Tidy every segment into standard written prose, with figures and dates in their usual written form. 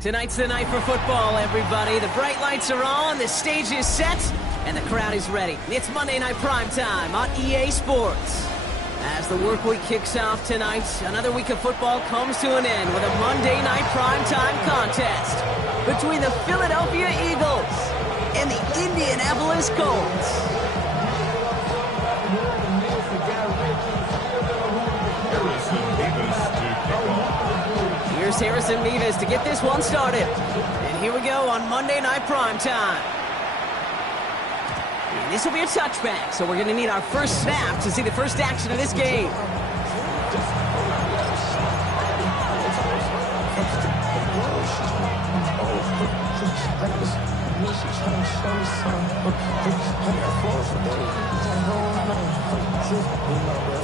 Tonight's the night for football, everybody. The bright lights are on, the stage is set, and the crowd is ready. It's Monday Night Primetime on EA Sports. As the work week kicks off tonight, another week of football comes to an end with a Monday Night Primetime contest between the Philadelphia Eagles and the Indianapolis Colts. Here's Harrison Mevis to get this one started. And here we go on Monday Night Primetime. And this will be a touchback, so we're going to need our first snap to see the first action of this game.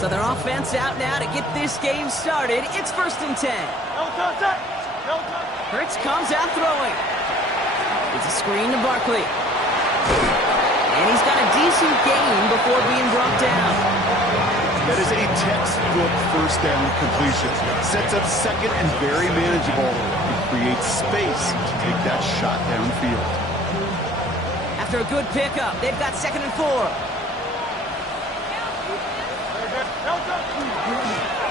So their offense out now to get this game started. It's 1st and 10. Hurts comes out throwing. It's a screen to Barkley. And he's got a decent gain before being brought down. That is a textbook first down completion. Sets up second and very manageable. It creates space to take that shot downfield. After a good pickup, they've got 2nd and 4.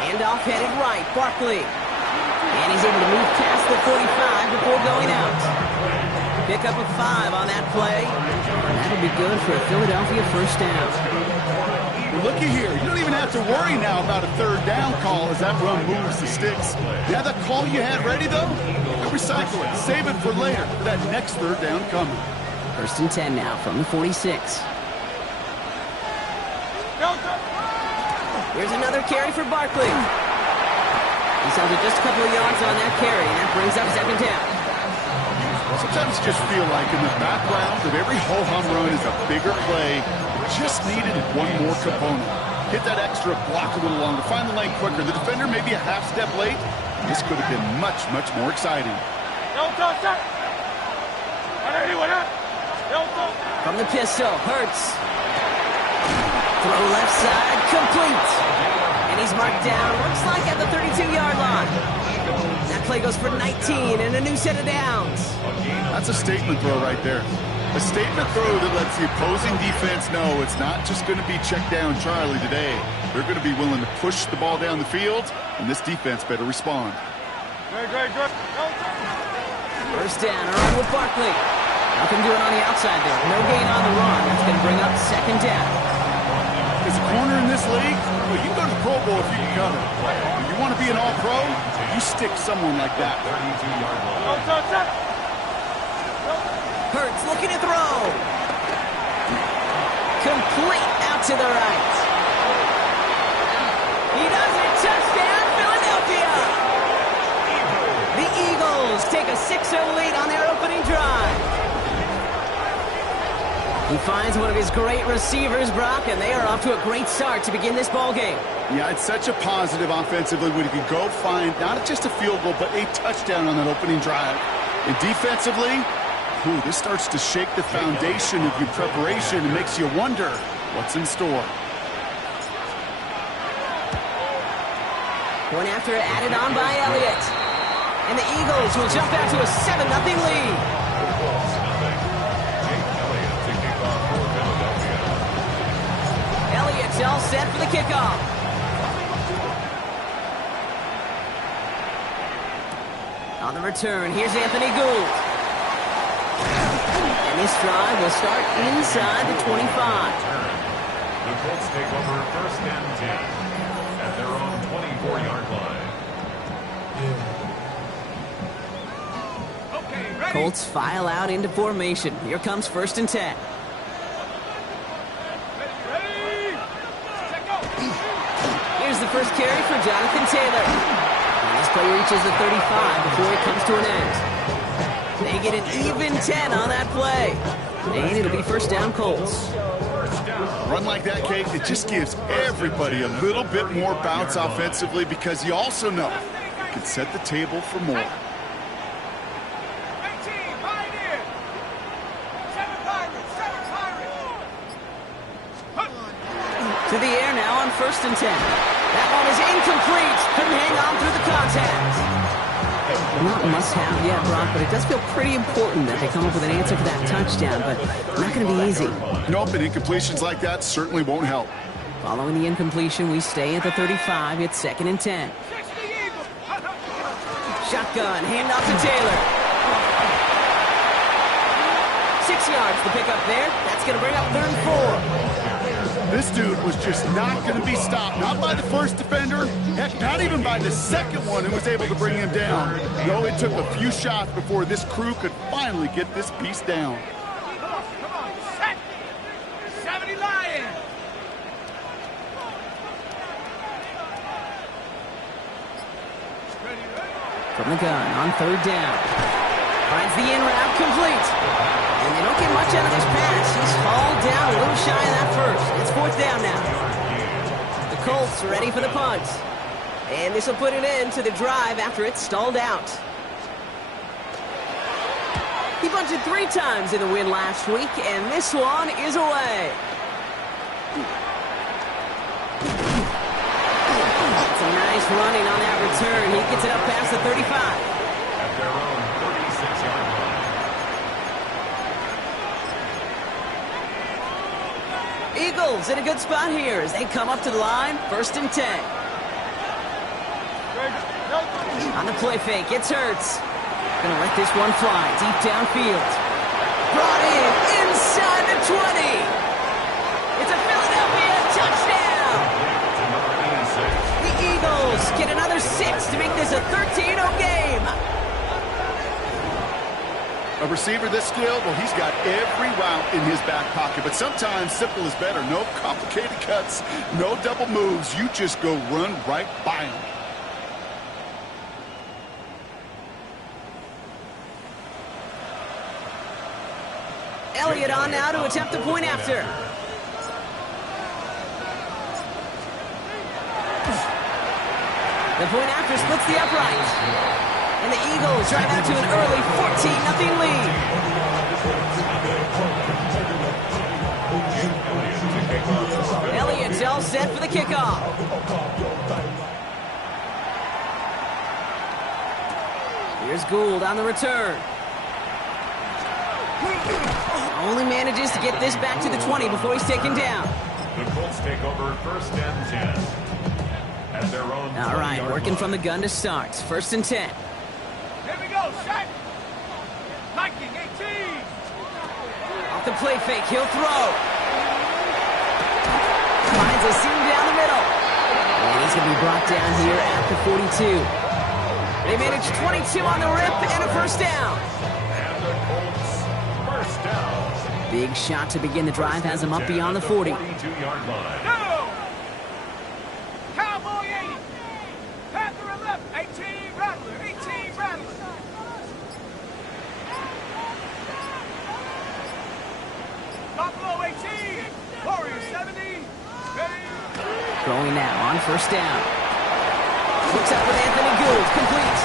Handoff headed right, Barkley. And he's able to move past the 45 before going out. Pick up a 5 on that play. That'll be good for a Philadelphia first down. Well, looky here. You don't even have to worry now about a 3rd down call as that run moves the sticks. You have that call you had ready, though? Go recycle it. Save it for later for that next 3rd down coming. 1st and 10 now from the 46. Here's another carry for Barkley. He's held it just a couple of yards on that carry, and that brings up 2nd down. Sometimes you just feel like in the background of every ho-hum run is a bigger play. It just needed one more component. Hit that extra block a little longer, find the lane quicker. The defender maybe a half step late. This could have been much, much more exciting. From the pistol, Hurts. Throw left side, complete. And he's marked down, looks like at the 32-yard line. That play goes for 19 and a new set of downs. That's a statement throw right there. A statement throw that lets the opposing defense know it's not just going to be check down Charlie today. They're going to be willing to push the ball down the field, and this defense better respond. First down, around with Barkley. Nothing doing on the outside there. No gain on the run. That's going to bring up 2nd down. As a corner in this league, well, you can go to the Pro Bowl if you can cover. If you want to be an all-pro, you stick someone like that. Hurts looking to throw. Complete out to the right. He does it. Touchdown, Philadelphia. The Eagles take a 6-0 lead on their opening drive. He finds one of his great receivers, Brock, and they are off to a great start to begin this ball game. Yeah, it's such a positive offensively when you can go find not just a field goal, but a touchdown on that opening drive. And defensively, this starts to shake the foundation of your preparation and makes you wonder what's in store. Point after added on by Elliott. And the Eagles will jump out to a 7-0 lead. Elliott's all set for the kickoff. On the return, here's Anthony Gould. And this drive will start inside the 25. The Colts take over 1st and 10 at their own 24-yard line. Okay, ready. Colts file out into formation. Here comes 1st and 10. Here's the first carry for Jonathan Taylor. And this play reaches the 35 before it comes to an end. They get an even 10 on that play. And it'll be first down Colts. Run like that, Kate, it just gives everybody a little bit more bounce offensively because you also know you can set the table for more. To the air now on first and 10. That one is incomplete. Couldn't hang on through the contact. Not must-have yet, Brock, but it does feel pretty important that they come up with an answer for that touchdown, but not going to be easy. Nope, and incompletions like that certainly won't help. Following the incompletion, we stay at the 35. It's second and 10. Shotgun, handoff to Taylor. 6 yards to pick up there. That's going to bring up third and 4. This dude was just not going to be stopped. Not by the first defender. Heck, not even by the second one who was able to bring him down. No, it took a few shots before this crew could finally get this piece down. Come on, set. 70 Lions. From the gun on third down. Finds the in route complete. And they don't get much out of this pass. He's hauled down a little shy of that first. It's fourth down now. The Colts ready for the punt. And this will put an end to the drive after it stalled out. He bunted 3 times in the win last week, and this one is away. It's a nice running on that return. He gets it up past the 35. At their own 36-yard line. Eagles in a good spot here as they come up to the line, first and 10. On the play fake, it's Hurts. Gonna let this one fly deep downfield. Brought in inside the 20. It's a Philadelphia touchdown. The Eagles get another 6 to make this a 13-0 game. A receiver this skilled, well, he's got every route in his back pocket. But sometimes simple is better. No complicated cuts, no double moves. You just go run right by him. Elliott on now to attempt the point after. The point after splits the upright. And the Eagles drive out to an early 14-0 lead. Elliott's all set for the kickoff. Here's Gould on the return. Only manages to get this back to the 20 before he's taken down. The Colts take over first and 10. At their own All right, working from the gun to start. First and 10. Here we go, set. Viking 18. Off the play fake, he'll throw. Finds a seam down the middle. And he's going to be brought down here at the 42. They manage 22 on the rip and a first down. And the Colts first down. Big shot to begin the drive has him up beyond the 40. 42-yard line. Go. Cowboy 80. Panther 11. 18 Rattler. 18 Rattler. Buffalo 18. Warriors 70. Ready. Going now on first down. Looks up with Anthony Gould, complete.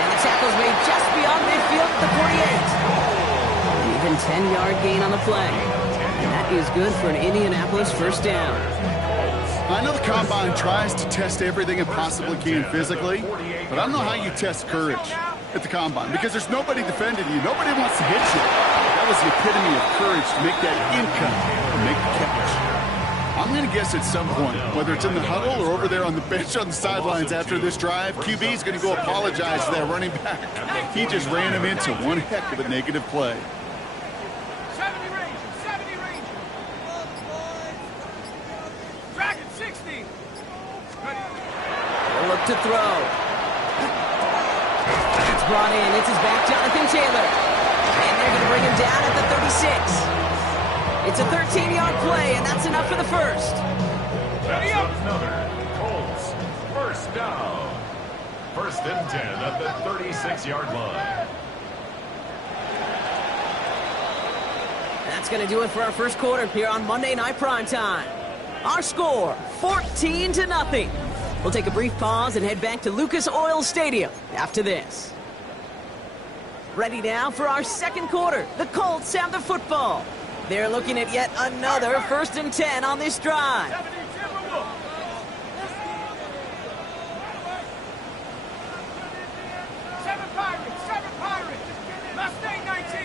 And the tackle's made just beyond midfield at the 48. Even 10-yard gain on the play. And that is good for an Indianapolis first down. I know the Combine tries to test everything it possibly can physically, but I don't know how you test courage at the Combine because there's nobody defending you. Nobody wants to hit you. That was the epitome of courage to make that in-cut and make the catch. I'm going to guess at some point, whether it's in the huddle or over there on the bench on the sidelines after this drive, QB is going to go apologize to that running back. He just ran him into one heck of a negative play. 70 Rangers. 70 Rangers. Dragon 60. Ready. They'll look to throw. It's brought in. It's his back, Jonathan Taylor. And they're going to bring him down at the 36. It's a 13-yard play, and that's enough for the first. That's another Colts first down. First and 10 at the 36-yard line. That's going to do it for our first quarter here on Monday Night Primetime. Our score, 14-0. We'll take a brief pause and head back to Lucas Oil Stadium after this. Ready now for our second quarter. The Colts have the football. They're looking at yet another 1st and 10 on this drive. 7 Pirates. Mustang 19.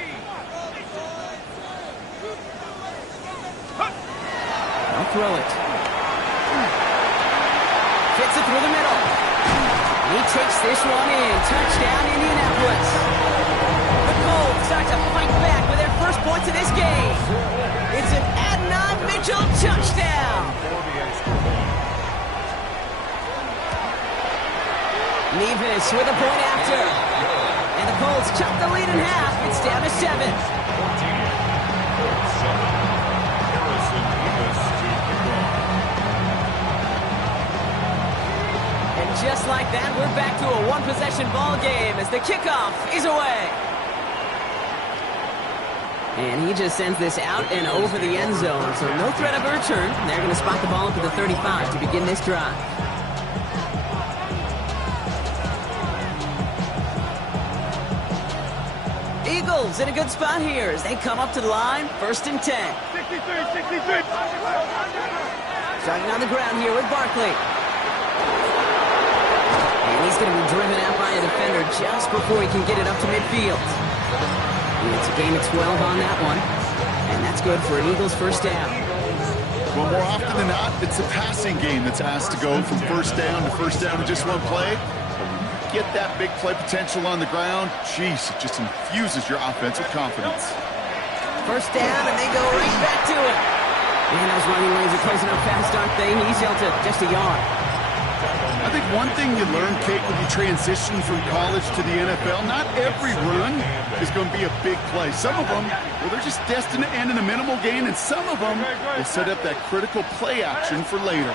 I'll throw it. Fits it through the middle. He takes this one in. Touchdown, Indianapolis. The Colts start to fight back with their first points of this game. It's an Adnan Mitchell touchdown. Nevis with a point after. And the Colts chop the lead in half. It's down to 7. And just like that, we're back to a one-possession ball game as the kickoff is away. And he just sends this out and over the end zone, so no threat of a return. They're going to spot the ball up at the 35 to begin this drive. Eagles in a good spot here as they come up to the line, 1st and 10. 63. Starting on the ground here with Barkley. And he's going to be driven out by a defender just before he can get it up to midfield. And it's a gain of 12 on that one. And that's good for an Eagles first down. Well, more often than not, it's a passing game that's asked to go from first down to just one play. Get that big play potential on the ground. Jeez, it just infuses your offense with confidence. First down, and they go right back to it. Man, those running lanes are closing up fast, aren't they? He's held to just a yard. I think one thing you learn, Kate, when you transition from college to the NFL, not every run is going to be a big play. Some of them, well, they're just destined to end in a minimal gain, and some of them will set up that critical play action for later.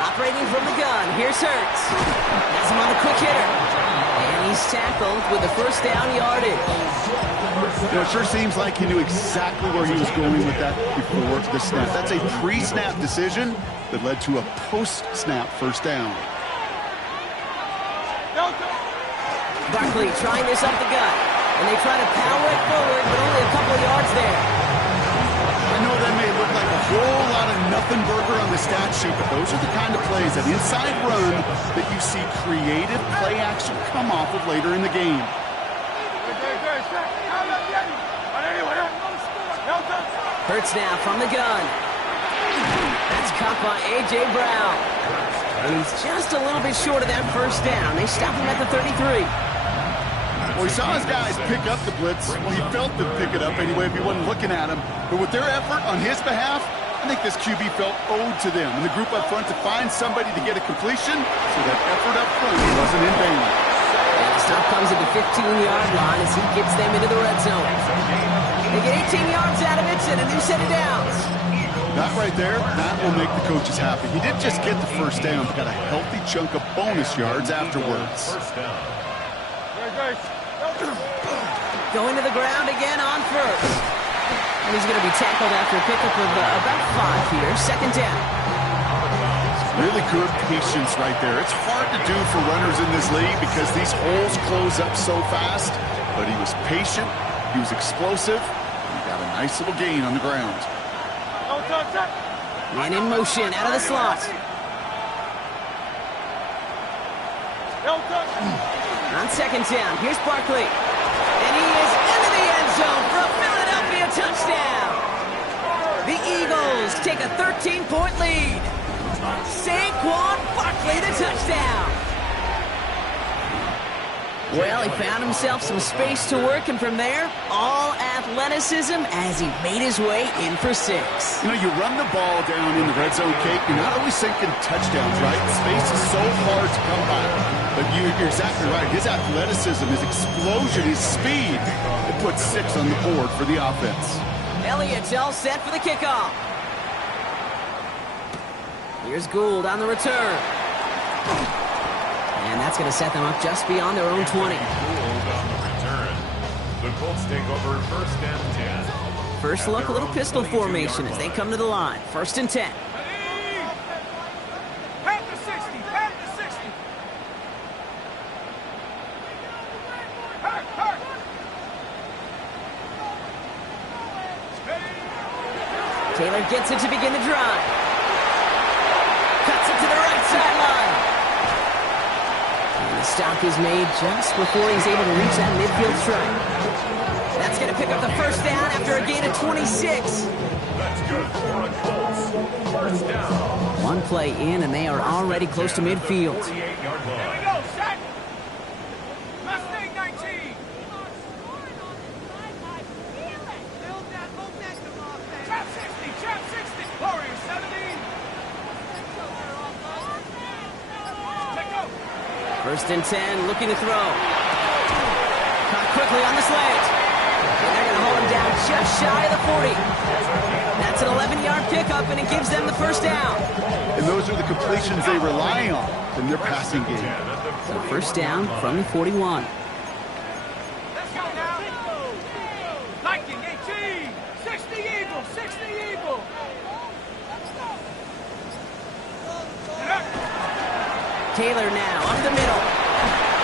Operating from the gun, here's Hurts. That's him on the quick hitter. And he's tackled with the first down yardage. You know, it sure seems like he knew exactly where he was going with that before the snap. That's a pre-snap decision that led to a post-snap first down. Barkley trying this up the gut. And they try to power it forward, but only a couple of yards there. I know that may look like a whole lot of nothing burger on the stat sheet, but those are the kind of plays, that inside run, that you see creative play action come off of later in the game. Hurts now from the gun. That's caught by A.J. Brown. And he's just a little bit short of that first down. They stop him at the 33. Well, he saw his guys pick up the blitz. Well, he felt them pick it up anyway if he wasn't looking at him. But with their effort on his behalf, I think this QB felt owed to them and the group up front to find somebody to get a completion, so that effort up front wasn't in vain. And the stop comes at the 15-yard line as he gets them into the red zone. They get 18 yards out of it and a new set of downs. That right there, that will make the coaches happy. He didn't just get the first down, but got a healthy chunk of bonus yards afterwards. Going to the ground again on first. And he's going to be tackled after a pickup of about 5 here. Second down. Really good patience right there. It's hard to do for runners in this league because these holes close up so fast. But he was patient. He was explosive. And he got a nice little gain on the ground. Man in motion out of the slot. On second down, here's Barkley. And he is into the end zone for a Philadelphia touchdown. The Eagles take a 13-point lead. Saquon Barkley, the touchdown. Well, he found himself some space to work, and from there, all athleticism as he made his way in for 6. You know, you run the ball down in the red zone, Kate, you're not always thinking touchdowns, right? Space is so hard to come by. But you're exactly right. His athleticism, his explosion, his speed, it puts 6 on the board for the offense. Elliott's all set for the kickoff. Here's Gould on the return. And that's going to set them up just beyond their own 20. Gould on the return. The Colts take over 1st and 10. First look, a little pistol formation as they come to the line. 1st and 10. Pat the 60, pat the 60. Hurt, hurt. Taylor gets it to begin the drive. Cuts it to the right sideline. And the stop is made just before he's able to reach that midfield strike. That's going to pick up the first down after a gain of 26. That's good for a Colts. First down. One play in, and they are already close to midfield. 48-yard Here line. we go, set. Mustang 19. Trap 60, trap 60. Warrior 70. Take go. 1st and 10, looking to throw. Caught quickly on the slant. And they're going to hold him down just shy of the 40. That's an 11-yard pickup, and it gives them the first down. And those are the completions they rely on from their passing game. So first down from the 41. Let's go now. Lightning 18. 60 Eagle, 60 Eagle. Taylor now up the middle.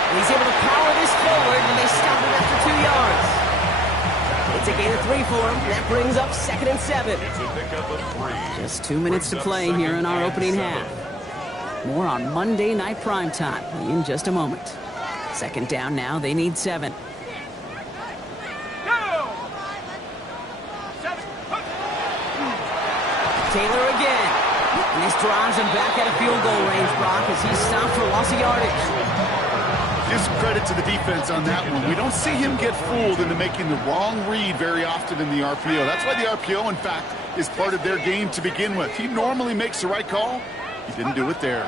And he's able to power this forward, and they stop him after 2 yards. It's a gain of 3 for him. That brings up 2nd and 7. It's a pickup of 3. Just 2 minutes to play here in our opening half. More on Monday Night Primetime in just a moment. 2nd down now. They need 7. Go. 7. Taylor again. And this drives him back at a field goal range, Brock, as he's stopped for loss of yardage. Give some credit to the defense on that one. We don't see him get fooled into making the wrong read very often in the RPO. That's why the RPO, in fact, is part of their game to begin with. He normally makes the right call. He didn't do it there.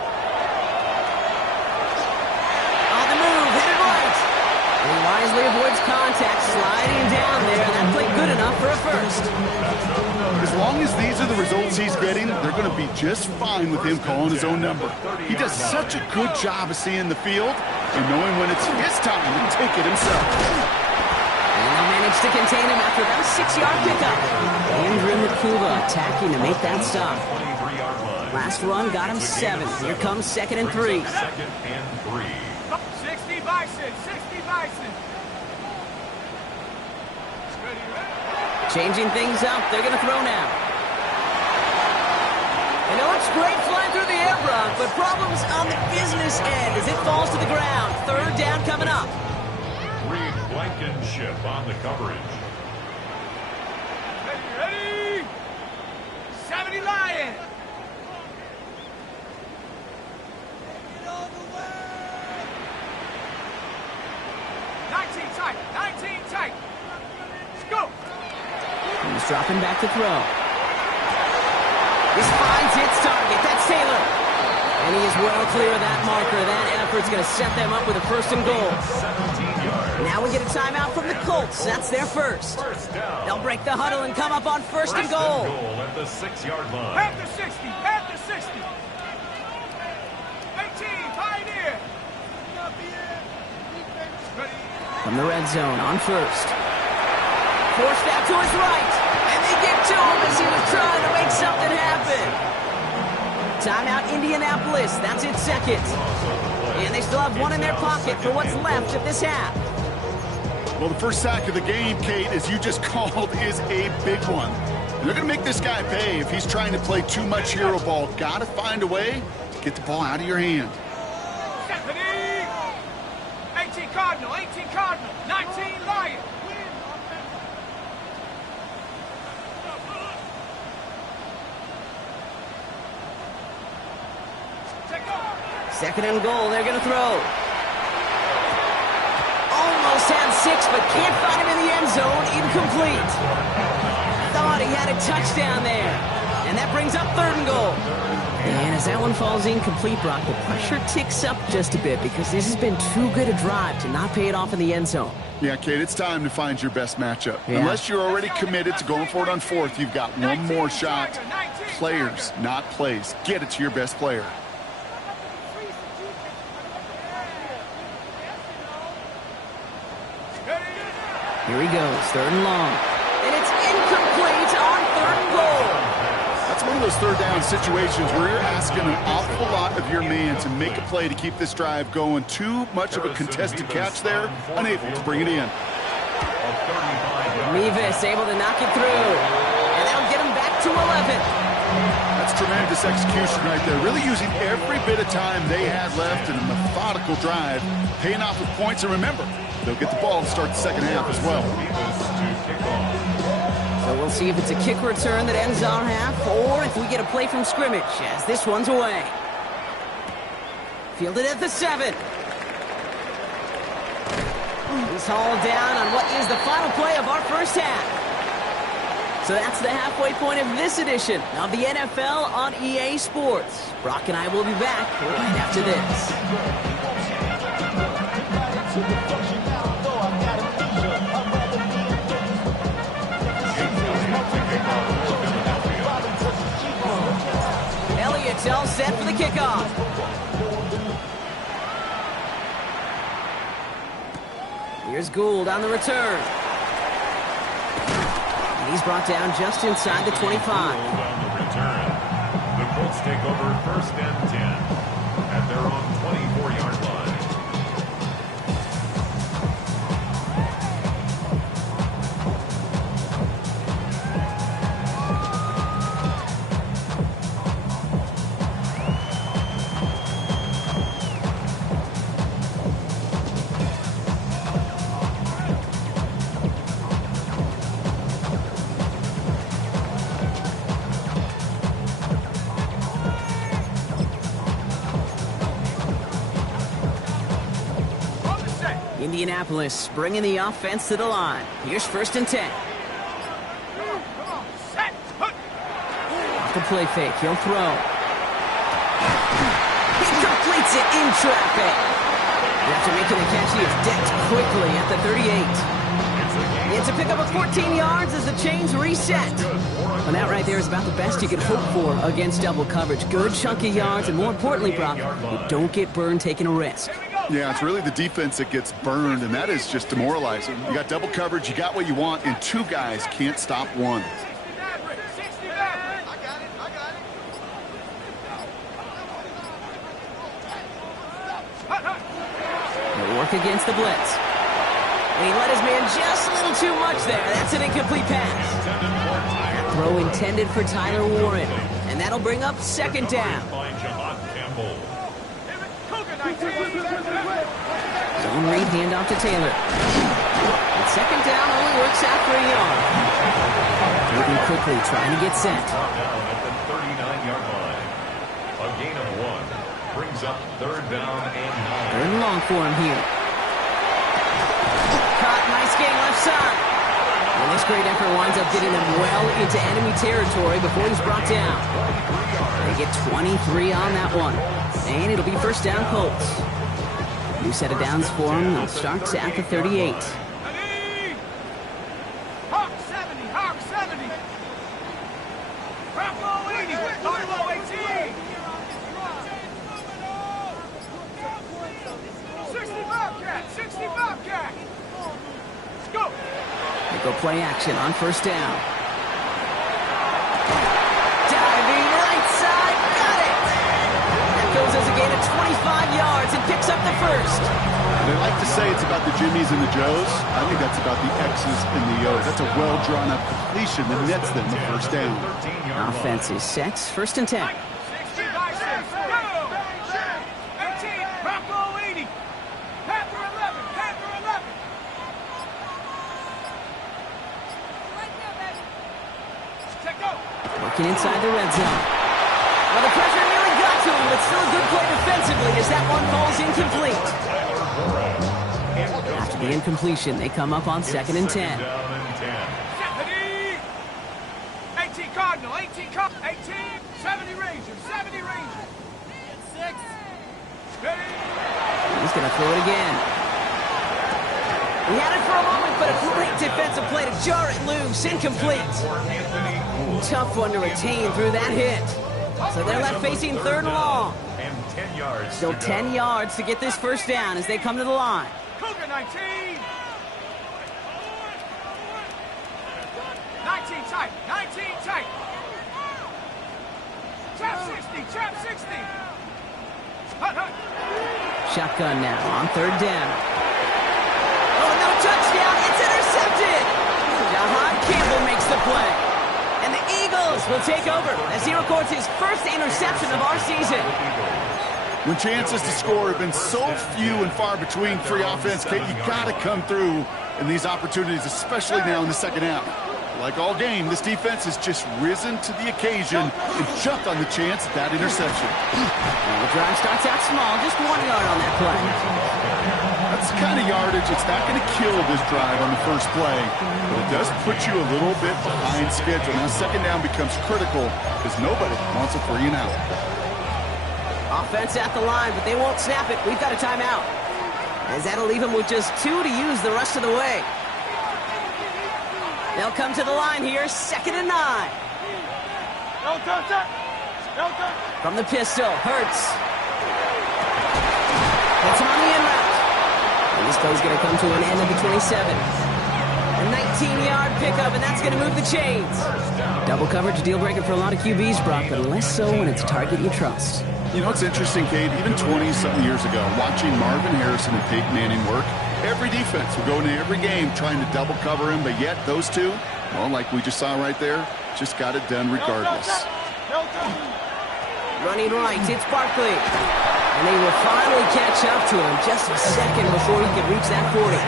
On the move, hit it right. And he wisely avoids contact, sliding down there, and that played good enough for a first. As long as these are the results he's getting, they're going to be just fine with him calling his own number. He does such a good job of seeing the field and knowing when it's his time to take it himself. And they'll manage to contain him after about a 6-yard pickup. Andrew Nakuba attacking to make that stop. 23-yard line. Last run got him 7. Here comes 2nd and 3. 2nd and 3. 60 Bison, 60 Bison. Changing things up. They're going to throw now. And it looks great flying through the air, Brock, but problems on the business end as it falls to the ground. 3rd down coming up. Reed Blankenship on the coverage. Ready? 70 Lion. Tight, 19 tight. Let's go. He's dropping back to throw. This finds its target. That's Taylor. And he is well clear of that marker. That effort's going to set them up with a 1st and goal. 17 yards. Now we get a timeout from the Colts. That's their first. First down. They'll break the huddle and come up on 1st and goal. Goal at the 6-yard line. Panther 60, Panther 60. 18, Pioneer. Ready? From the red zone on 1st. Forced out to his right. And they get to him as he was trying to make something happen. Timeout Indianapolis. That's its 2nd. And they still have 1 in their pocket for what's left of this half. Well, the first sack of the game, Kate, as you just called, is a big one. And they're going to make this guy pay if he's trying to play too much hero ball. Got to find a way to get the ball out of your hand. 18 Cardinal, 18 Cardinal, 19 Lion. Take off. 2nd and goal. They're going to throw. Almost had 6, but can't find him in the end zone. Incomplete. Thought he had a touchdown there. And that brings up 3rd and goal. And as that one falls incomplete, Brock, the pressure ticks up just a bit because this has been too good a drive to not pay it off in the end zone. Yeah, Kate, it's time to find your best matchup. Yeah. Unless you're already committed to going for it on 4th, you've got one more shot. Players, not plays. Get it to your best player. Here he goes, 3rd and long. And it's incomplete on 3rd and goal. That's one of those third down situations where you're asking an awful lot of your man to make a play to keep this drive going. Too much of a contested catch there, unable to bring it in. Mevis able to knock it through. And that'll get him back to 11. That's tremendous execution right there. Really using every bit of time they had left in a methodical drive, paying off with points. And remember, they'll get the ball to start the second half as well. So we'll see if it's a kick return that ends our half, or if we get a play from scrimmage as this one's away. Fielded at the 7. He's hauled down on what is the final play of our first half. So that's the halfway point of this edition of the NFL on EA Sports. Brock and I will be back right after this. Elliott's all set for the kickoff. Here's Gould on the return. And he's brought down just inside the 25. On the return. The Colts take over 1st and 10 at their own 24-yard line. Indianapolis bringing the offense to the line. Here's 1st and 10. Off the play fake, he'll throw. He completes it in traffic. After making the catch, he is decked quickly at the 38. It's a pickup of 14 yards as the chains reset. And that right there is about the best you could hope for against double coverage. Good chunky yards, and more importantly, Brock, you don't get burned taking a risk. Yeah, it's really the defense that gets burned, and that is just demoralizing. You got double coverage, you got what you want, and 2 guys can't stop one. They'll work against the blitz. And he let his man just a little too much there. That's an incomplete pass. That throw intended for Tyler Warren. And that'll bring up 2nd down. Zone read handoff to Taylor. And 2nd down only works out for a yard. Moving quickly, trying to get set. At the 39-yard line. A gain of 1 brings up 3rd down and 9. 3rd and long for him here. Caught, nice gain left side. And this great effort winds up getting them well into enemy territory before he's brought down. They get 23 on that one. And it'll be 1st down Colts. New set of downs for him. They'll start at the 38. Hawk 70, Hawk 70. Bravo 80, Bravo 18. 60 Bobcat, 60 Bobcat. Let's go. They go play action on 1st down. Diving right side, got it! That goes as a gain of 25 yards and picks up the 1st. They like to say it's about the Jimmies and the Joes. I think that's about the X's and the O's. That's a well-drawn-up completion that nets them the 1st down. Offense is set. 1st and 10. 60 by 6, go. 18, Bravo 80. Panther 11, Panther 11. Take go. Working inside the red zone. Well, the pressure nearly got to him, but still a good play defensively as that one falls incomplete. After the incompletion, they come up on 2nd and 10. 18 Cardinal, 18 Cardinal, 18, 70 Rangers, 70 Rangers. 6. Ready? He's going to throw it again. He had it for a moment, but a great defensive play to jar it loose. Incomplete. Tough one to retain through that hit. So they're left facing 3rd and long. And 10 yards. Still 10 yards to get this 1st down as they come to the line. Cougar 19. 19 tight. 19 tight. Trap 60. Trap 60. Hut, hut. Shotgun now on third down. Oh, no touchdown. It's intercepted. Jahan Campbell makes the play. And the Eagles will take over as he records his first interception of our season. When chances to score have been so few and far between for your offense, Kate, you got to come through in these opportunities, especially now in the second half. Like all game, this defense has just risen to the occasion and jumped on the chance at that interception. And the drive starts out small, just 1 yard on that play. That's the kind of yardage it's not going to kill this drive on the first play, but it does put you a little bit behind schedule. Now second down becomes critical because nobody wants a 3 and out. Offense at the line, but they won't snap it. We've got a timeout. As that'll leave them with just 2 to use the rest of the way. They'll come to the line here, 2nd and 9. From the pistol, Hurts. Hits him on the in route. And this play's going to come to an end of the 27. A 19-yard pickup, and that's going to move the chains. Double coverage, deal breaker for a lot of QBs, Brock, but less so when it's a target you trust. You know, it's interesting, Kate, even 20-something years ago, watching Marvin Harrison and Peyton Manning work, every defense would go into every game trying to double cover him, but yet those two, well, like we just saw right there, just got it done regardless. Running right, it's Barkley. And they will finally catch up to him just a second before he could reach that 40.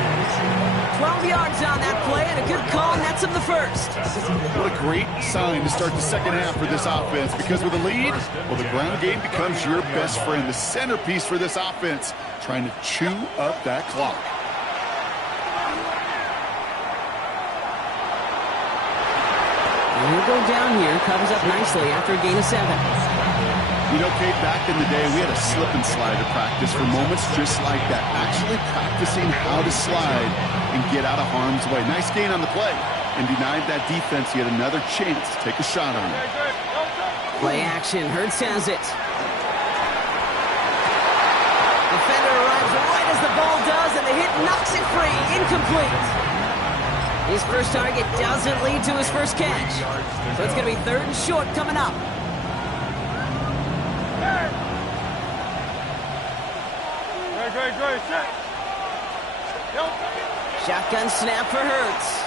12 yards on that play, and a good call nets him the first. What a great sign to start the second half for this offense, because with a lead, well, the ground game becomes your best friend, the centerpiece for this offense, trying to chew up that clock. And he'll go down here, covers up nicely after a gain of 7. You know, Kate, back in the day, we had a slip and slide to practice for moments just like that, actually practicing how to slide and get out of harm's way. Nice gain on the play, and denied that defense yet another chance to take a shot on it. Play action, Hurts has it. Defender arrives right as the ball does, and the hit knocks it free, incomplete. His first target doesn't lead to his first catch, so it's going to be 3rd and short coming up. Shotgun snap for Hurts.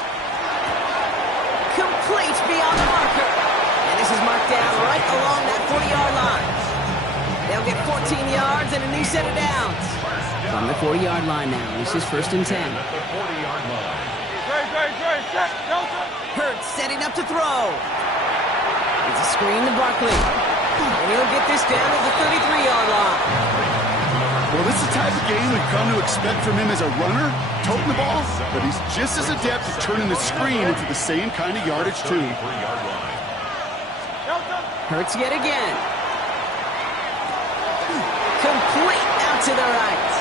Complete beyond the marker. And this is marked down right along that 40-yard line. They'll get 14 yards and a new set of downs. From the 40-yard line now, this is 1st and 10. Hurts setting up to throw. It's a screen to Barkley. And he'll get this down to the 33-yard line. Well, this is the type of game we've come to expect from him as a runner, toting the ball, but he's just as adept at turning the screen into the same kind of yardage, too. Hurts yet again. Complete out to the right.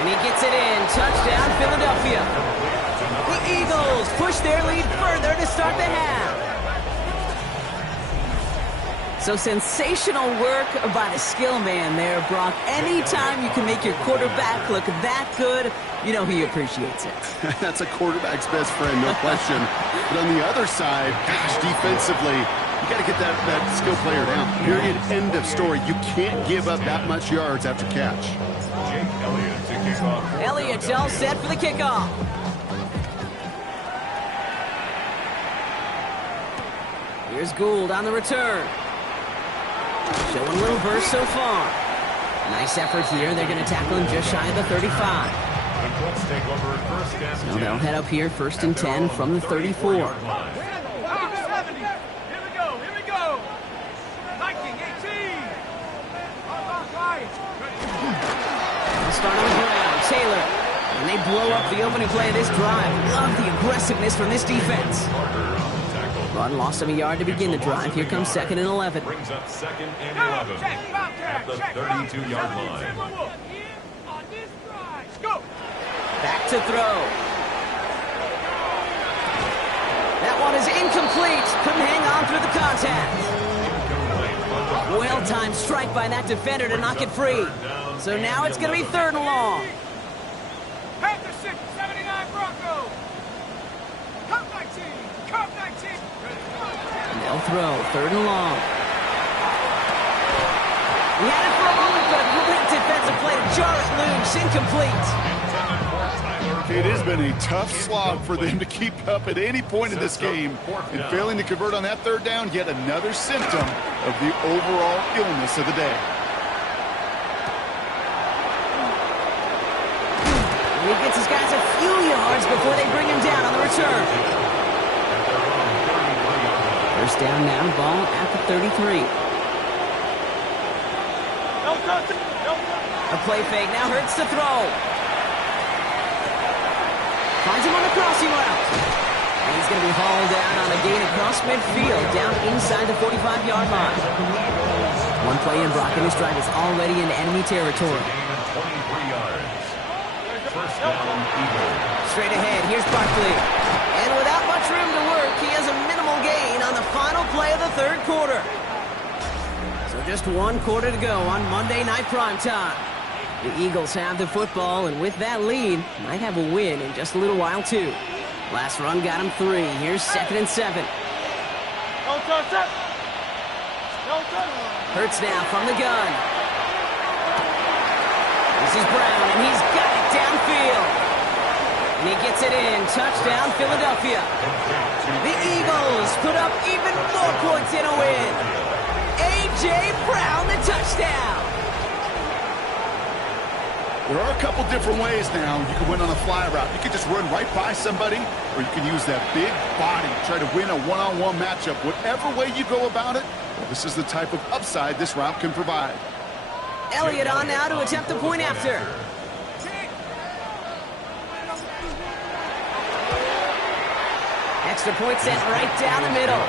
And he gets it in. Touchdown, Philadelphia. The Eagles push their lead further to start the half. So sensational work by the skill man there, Brock. Anytime you can make your quarterback look that good, you know he appreciates it. That's a quarterback's best friend, no question. But on the other side, gosh, defensively, you got to get that skill player down. Period. End of story. You can't give up that much yards after catch. Jake Elliott to kick off. Elliott's all set for the kickoff. Here's Gould on the return. Showing a little burst so far. Nice effort here. They're going to tackle him just shy of the 35. The Colts take over at 1st and 10. So they'll head up here 1st and 10 from the 34. 70. Here we go. Viking 18. They'll start on the ground. Taylor. And they blow up the opening play of this drive. Love the aggressiveness from this defense. Run lost him a yard to begin the drive. Here comes 2nd and 11. Brings up 2nd and 11 at the 32-yard line. Back to throw. That one is incomplete. Couldn't hang on through the contact. Well-timed strike by that defender to knock it free. So now it's going to be 3rd and long. Panther 6, 79 Broncos. Cut right Cup 19. And they'll throw. 3rd and long. He had it for a moment, but a great defensive play to jar it loose. Incomplete. It has been a tough slog for them to keep up at any point in this game. And failing to convert on that 3rd down, yet another symptom of the overall illness of the day. He gets his guys a few yards before they bring him down on the return. 1st down now, ball at the 33. A play fake now hurts to throw. Finds him on the crossing route. And he's going to be hauled down on a gain across midfield, down inside the 45-yard line. One play in, Brock, and his drive is already in enemy territory. 23 yards. 1st down, Eagles. Straight ahead, here's Barkley. And without much room to work, he has a minimal gain on the final play of the 3rd quarter. So just 1 quarter to go on Monday Night Primetime. The Eagles have the football, and with that lead, might have a win in just a little while, too. Last run got him 3. Here's 2nd and 7. Hurts now from the gun. This is Brown, and he's got it downfield. And he gets it in. Touchdown, Philadelphia. The Eagles put up even more points in a win. A.J. Brown, the touchdown. There are a couple different ways now. You can win on a fly route. You can just run right by somebody, or you can use that big body, try to win a one-on-one matchup. Whatever way you go about it, well, this is the type of upside this route can provide. Elliott on now to attempt the point after. Extra point sent right down the middle.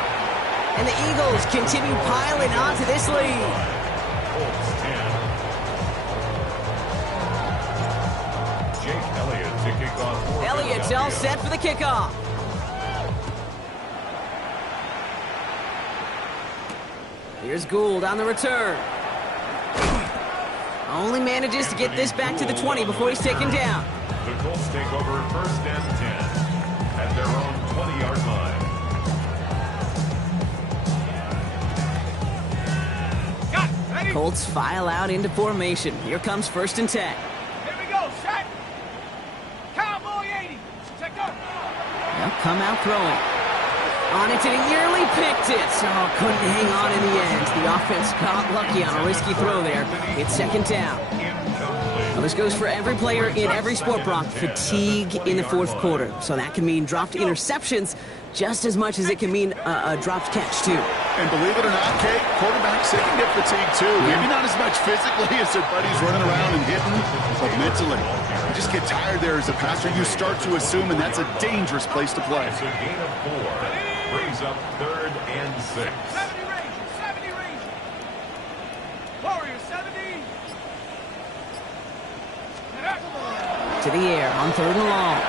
And the Eagles continue piling on to this lead. Colts 10. Jake Elliott to kick off. Elliott's all set for the kickoff. Here's Gould on the return. Only manages to get this back to the 20 before he's taken down. The Colts take over 1st and 10 at their own 20-yard line. Colts file out into formation. Here comes 1st and 10. Here we go, set. Cowboy 80. Check up. They'll come out throwing. On it, and he nearly picked it. Oh, couldn't hang on in the end. The offense got lucky on a risky throw there. It's 2nd down. Well, this goes for every player in every sport, Brock. Fatigue in the 4th quarter. So that can mean dropped interceptions just as much as it can mean a dropped catch, too. And believe it or not, Kate, quarterbacks, they can get fatigued, too. Maybe not as much physically as their buddies running around and hitting, but mentally. You just get tired there as a passer. You start to assume, and that's a dangerous place to play. It's a gain of 4. Brings up 3rd and 6. 70 Rangers, 70 Rangers. Warriors, 70. To the air on 3rd and long.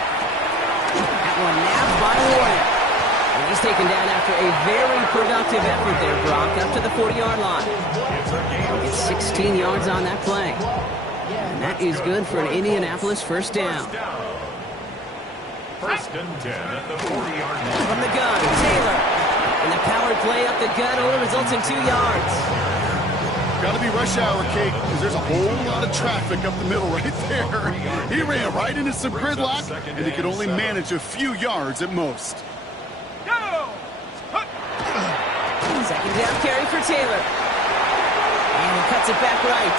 That one nabbed by Warren. And he's taken down after a very productive effort there, Brock, up to the 40-yard line. It's 16 yards on that play. And that is good for an Indianapolis 1st down. 1st and 10 at the 40-yard line. From the gun, Taylor. And the power play up the gut only results in 2 yards. Got to be rush hour, Kate, because there's a whole lot of traffic up the middle right there. He ran right into some gridlock, and he could only manage a few yards at most. Go! 2nd down carry for Taylor. And he cuts it back right.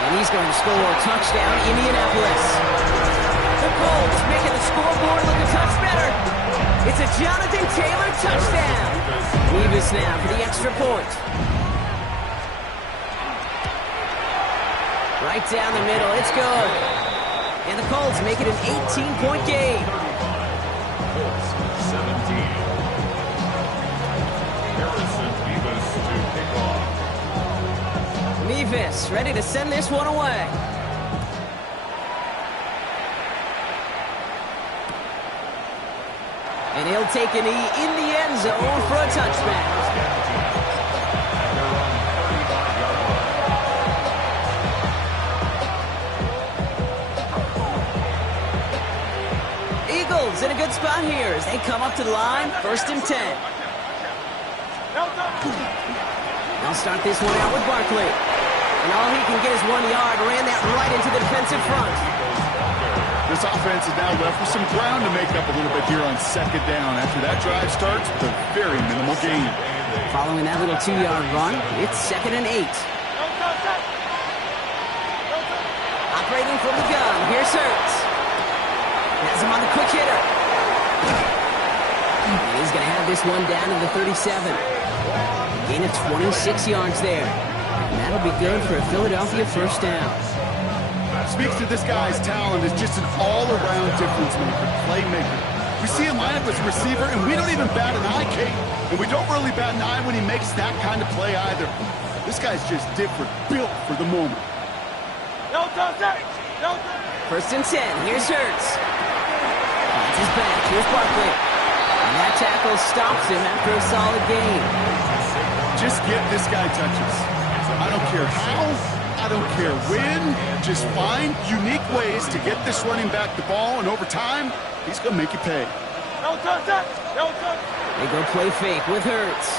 And he's going to score. Touchdown, Indianapolis. The Colts making the scoreboard look a touch better. It's a Jonathan Taylor touchdown. Nevis now for the extra point. Right down the middle. It's good. And the Colts make it an 18-point game. Colts 17. Harrison Nevis to kick off. Nevis ready to send this one away. And he'll take a knee in the end zone for a touchback. good spot here as they come up to the line, 1st and 10. They'll start this one out with Barkley. And all he can get is 1 yard, ran that right into the defensive front. This offense is now left with some ground to make up a little bit here on 2nd down. After that drive starts with a very minimal gain. Following that little 2-yard run, it's 2nd and 8. Operating from the gun, here's Hurts. Has him on the quick hitter. And he's going to have this one down to the 37. Gain of 26 yards there. And that'll be good for a Philadelphia 1st down. Speaks to this guy's talent as just an all-around difference maker, playmaker. We see him line up as a receiver, and we don't even bat an eye, Kate. And we don't really bat an eye when he makes that kind of play either. This guy's just different, built for the moment. 1st and 10, here's Hurts. Finds his back, here's Barkley. And that tackle stops him after a solid gain. Just get this guy touches. I don't care how, I don't care when. Just find unique ways to get this running back the ball, and over time, he's going to make you pay. They go play fake with Hurts.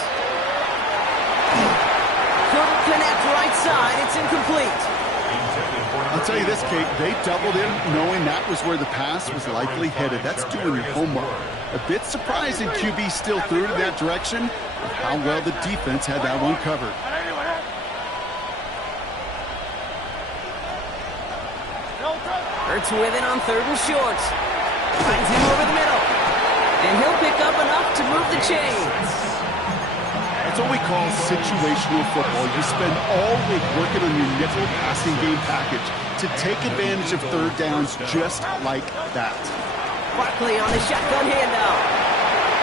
Couldn't connect right side, it's incomplete. I'll tell you this, Kate, they doubled him knowing that was where the pass was likely headed. That's doing your homework. A bit surprising QB still threw it in that direction, but how well the defense had that one covered. Hurts with it on 3rd and short. Finds him over the middle. And he'll pick up enough to move the chains. That's what we call situational football. You spend all week working on your nickel passing game package to take advantage of 3rd downs just like that. Barkley on the shotgun handoff.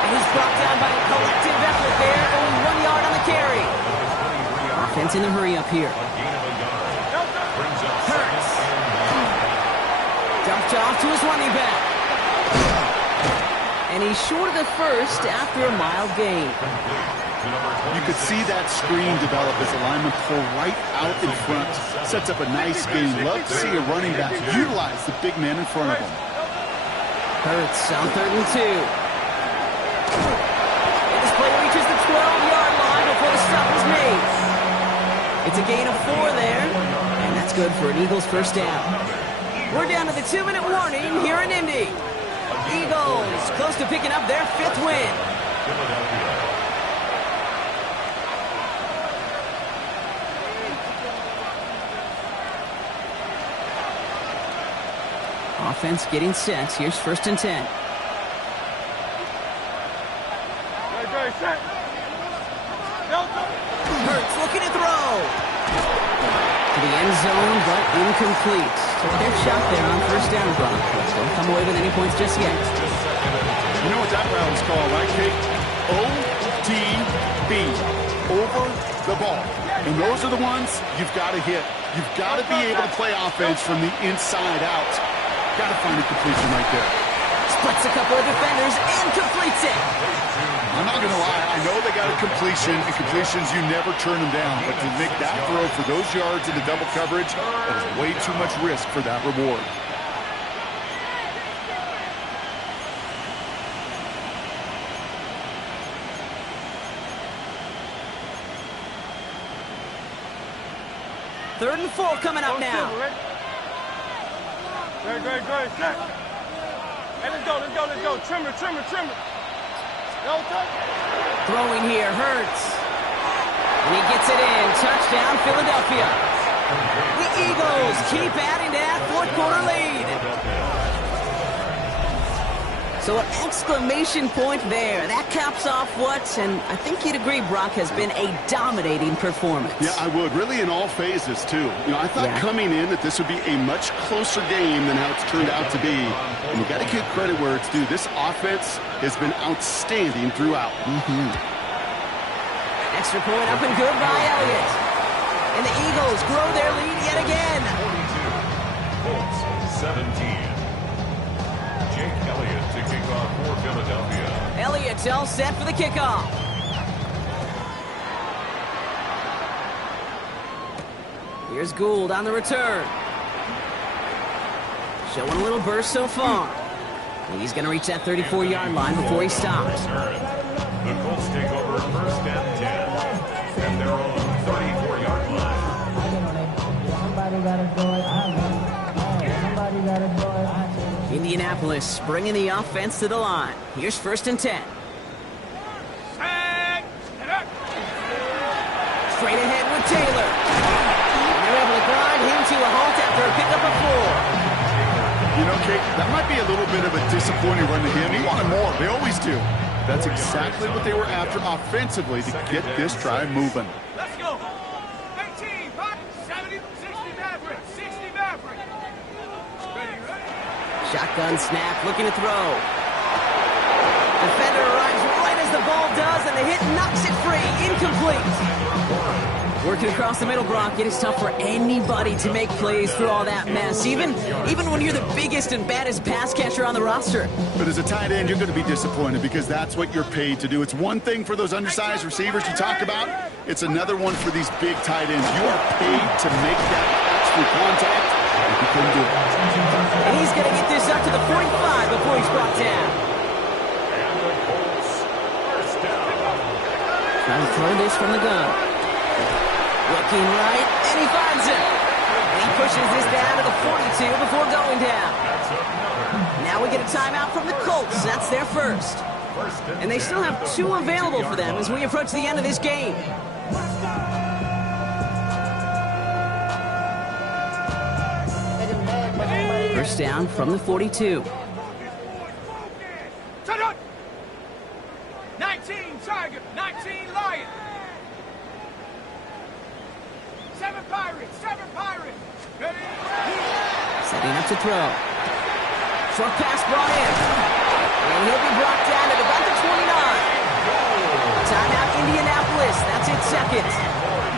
And he's brought down by a collective effort there. Only 1 yard on the carry. Offense in a hurry up here. Hurts. Dumped off to his running back. And he's short of the 1st after a mild gain. You could see that screen develop as the lineman pull right out in front. Sets up a nice game. Love to see a running back utilize the big man in front of him. Hurts on 3rd and 2. And this play reaches the 12-yard line before the stop is made. It's a gain of 4 there, and that's good for an Eagles 1st down. We're down to the 2-minute warning here in Indy. Eagles close to picking up their 5th win. Offense getting set. Here's 1st and 10. Hurts looking to throw. To the end zone, but incomplete. Took their shot there on 1st down, Brock. Don't come away with any points just yet. You know what that route is called, right, Kate? OTB. Over the ball. And those are the ones you've got to hit. You've got to be able to play offense from the inside out. Got to find a completion right there. Splits a couple of defenders and completes it. I'm not going to lie. I know they got a completion, and completions, you never turn them down. But to make that throw for those yards into double coverage, that is way too much risk for that reward. Third and 4 coming up now. Great. Hey, let's go. Trimmer. Throwing here, Hurts. And he gets it in. Touchdown, Philadelphia. The Eagles keep adding to that 4th quarter lead. So an exclamation point there. That caps off what, and I think you'd agree, Brock, has been a dominating performance. Yeah, I would. Really in all phases, too. You know, I thought coming in that this would be a much closer game than how it's turned out to be. And you got to give credit where it's due. This offense has been outstanding throughout. Extra point up and good by Elliott. And the Eagles grow their lead yet again. 42, Colts 17. Jake Elliott to kick off for Philadelphia. Elliott's all set for the kickoff. Here's Gould on the return. Showing a little burst so far. He's going to reach that 34-yard line before he stops. The Colts take over first and 10 at their own 34-yard line. Indianapolis bringing the offense to the line. Here's first and 10. Straight ahead with Taylor. They're able to grind him to a halt after a pickup of 4. You know, Kate, that might be a little bit of a disappointing run to him. He wanted more. They always do. That's exactly what they were after offensively to get this drive moving. Let's go. 18, 70, 60 Maverick, 60 Maverick. Ready. Shotgun snap, looking to throw. Defender arrives right as the ball does, and the hit knocks it free. Incomplete. Working across the middle, Brock, it is tough for anybody to make plays through all that mess, even when you're the biggest and baddest pass catcher on the roster. But as a tight end, you're going to be disappointed because that's what you're paid to do. It's one thing for those undersized receivers you talk about. It's another one for these big tight ends. You are paid to make that catch through contact, and you couldn't do it. And he's going to get this up to the 45 before he's brought down. And the Colts first down. Trying to throw this from the gun. Looking right, and he finds him. And he pushes this down to the 42 before going down. Now we get a timeout from the Colts. That's their first. And they still have 2 available for them as we approach the end of this game. First down from the 42. 19 Tiger, 19 Lion. 7 Pirates, 7 Pirates. Ready? Setting up to throw. Short pass brought in. And he'll be brought down at about the 29. Timeout Indianapolis. That's it, second.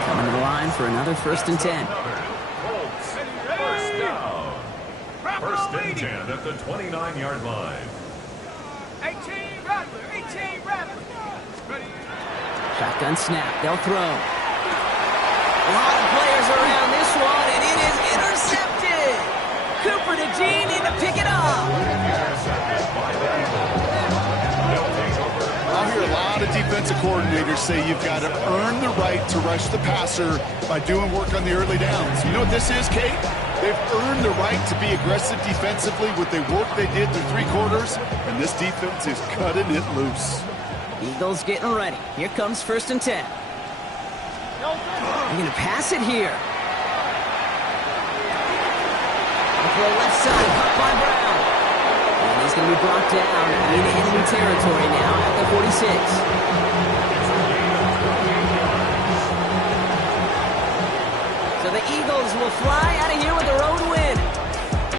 Coming to the line for another first and 10. Colts first down. First and 10 at the 29-yard line. 18 Rattler, 18 Rattler. Ready? Shotgun snap. They'll throw. A lot of players around this one, and it is intercepted. Cooper to Gene in to pick it up. I'll hear a lot of defensive coordinators say you've got to earn the right to rush the passer by doing work on the early downs. You know what this is, Kate? They've earned the right to be aggressive defensively with the work they did through 3 quarters, and this defense is cutting it loose. Eagles getting ready. Here comes first and 10. They're going to pass it here. Off the left side, caught by Brown. And he's going to be brought down in enemy territory now at the 46. So the Eagles will fly out of here with their own